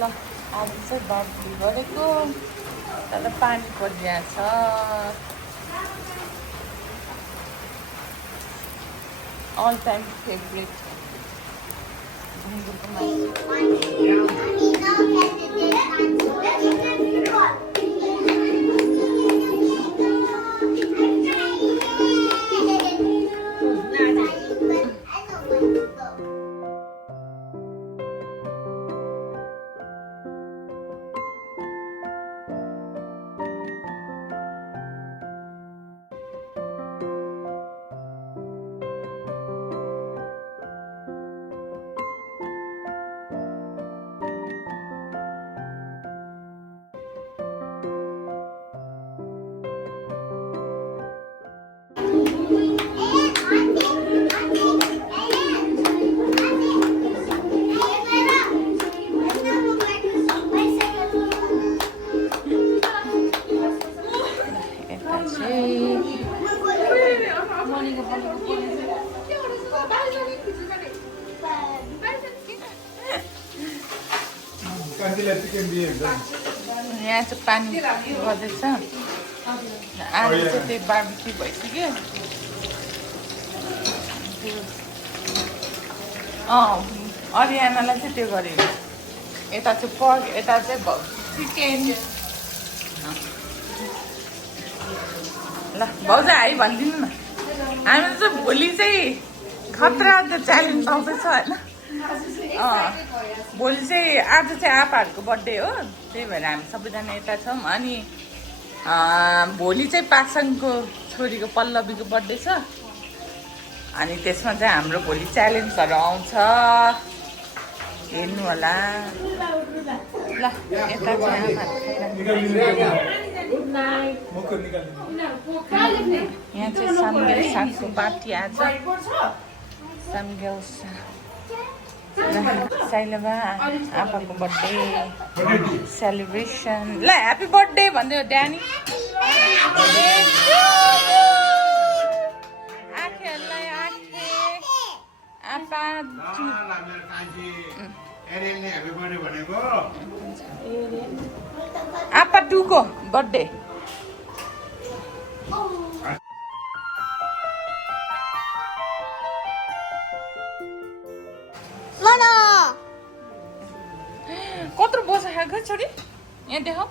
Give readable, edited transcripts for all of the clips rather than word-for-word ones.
ल आज चाहिँ बर्फी गरेको तर पानी परिरहेछ अल टाइम फेभरेट ढुङ्गुरको मासु यहाँ चाहिँ पानी गर्दैछ आज चाहिँ त्यही बार्बिक्यू भइसक्यो अरियानालाई चाहिँ त्यो गरेको यता चाहिँ पर्क यता चाहिँ चिकन ल भाउजू है भनिदिनु न हामीले चाहिँ भोलि चाहिँ खतरा त च्यालेन्ज आउँदैछ होइन भोलि चाहिँ आज चाहिँ आपाहरूको बर्थडे हो त्यही भएर हामी सबैजना यता छौँ अनि भोलि चाहिँ पासाङको छोरीको पल्लवीको बर्थडे छ अनि त्यसमा चाहिँ हाम्रो भोलि च्यालेन्जहरू आउँछ हेर्नु होला ल यता चाहिँ यहाँ चाहिँ सम्झेल सागको पार्टी आज सम्झेल साइलबा आपाको बर्थडे सेलिब्रेसन ल ह्याप्पी बर्थडे भन्दै हो ड्यानी आँखेहरूलाई आँखे आपा आपा टुको बर्थडे कत्रो बस खाएको छोरी यहाँ देखाऊ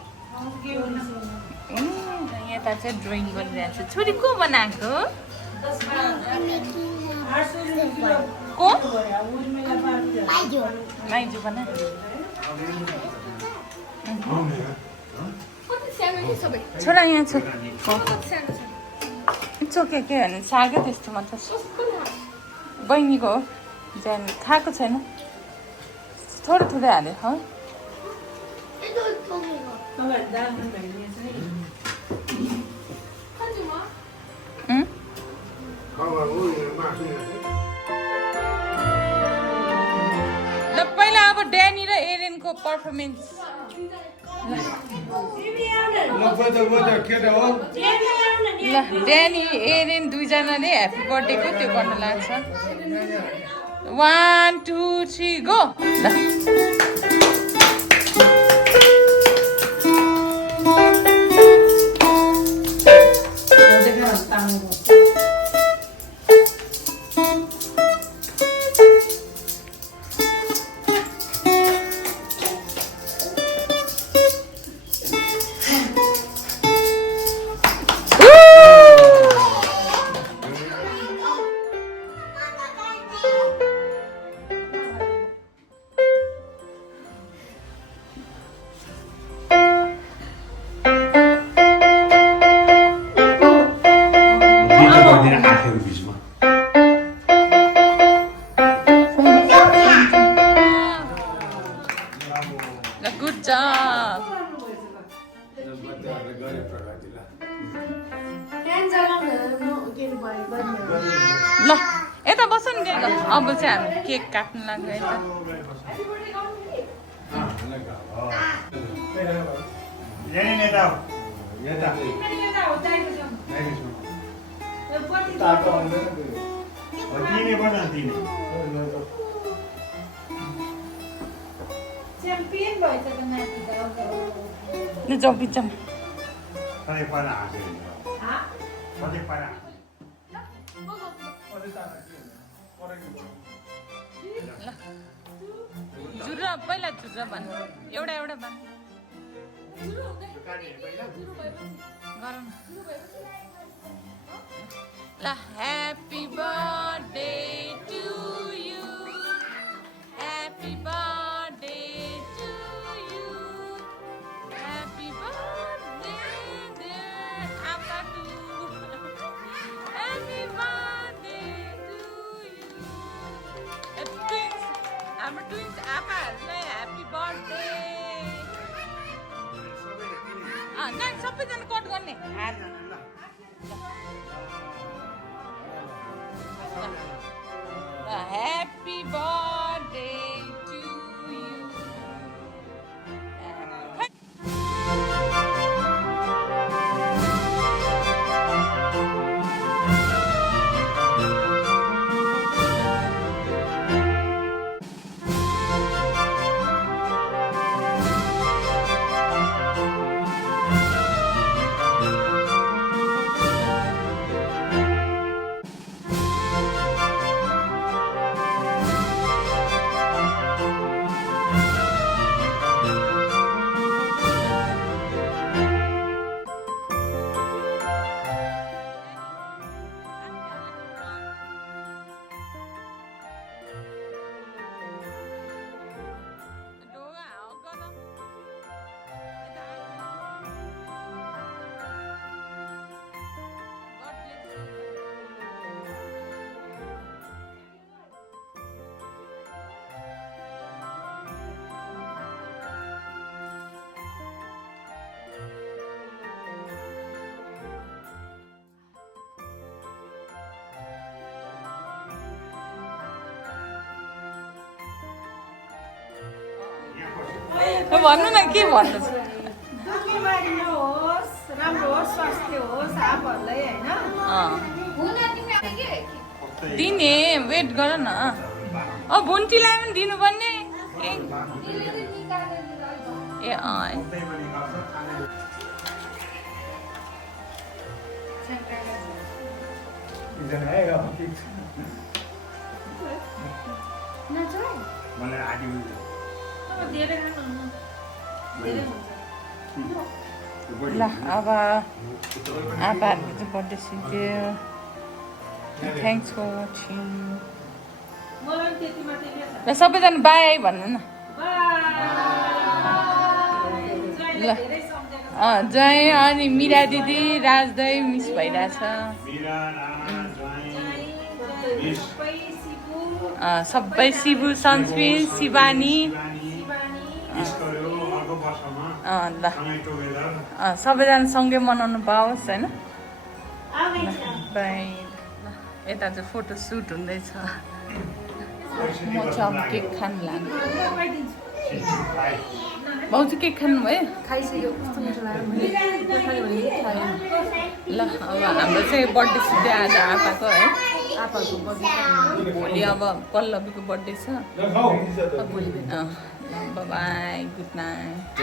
यता चाहिँ ड्रइङ गरिरहेको छ छोरी को बनाएको को माइजू बना छोरा यहाँ छ चोके के भने सागै त्यस्तो मात्र बहिनीको हो जान खाएको छैन थोरै थोरै हाल्यो हो ल पहिला अब ड्यानी र एरेनको पर्फर्मेन्स ल ड्यानी एरेन दुईजनाले ह्याप्पी बर्थडेको त्यो गर्न लाग्छ 1 2 3 गो ल Good job. ल यता बस नि ल अब चाहिँ हामी केक काट्न लाग्यो यता च्याम्पियन भएछ त नाति त ल जाउँ बिचम सधैँ पहिला हाँसेको सधैँ पहिला झुर्र पहिला झुर्र भन्नु एउटा एउटा भन्नु गरौँ ल happy birthday to you happy birthday to you happy birthday dear आपा to happy birthday to you twins हाम्रो ट्विन्स आपाहरूलाई ह्याप्पी बर्थडे नानी सबैजना कट गर्ने हात ह्याप्पी बर्थडे टु यु भन्नु न के भन्नु छ दुःखीमारी नहोस् राम्रो होस् स्वास्थ्य होस् आफूहरूलाई होइन दिने वेट गर न भुन्टीलाई पनि दिनुपर्ने ए मलाई आदि धेरै खानु ल अब आपाहरूको चाहिँ बर्थडे सिक्यो थ्याङ्क्स फर वाचिङ मलाई त्यति मात्रै ल सबैजना बाई भन्नु न ल जय अनि मिरा दिदी राजदाई मिस भइरहेछ सबै शिवु सन्सपिन शिवानी ल सबैजना सँगै मनाउनु पाओस् होइन बाई यता चाहिँ फोटो सुट हुँदैछ म चाहिँ अब केक खानु लाग्यो भाउजू केक खानुभयो खाइसक्यो कस्तो मिठो लाग्यो ल अब हाम्रो चाहिँ बर्थडे सिधै आज आपाको है आपाको बर्थडे भोलि अब पल्लवीको बर्थडे छ भोलि बाई गुड नाइट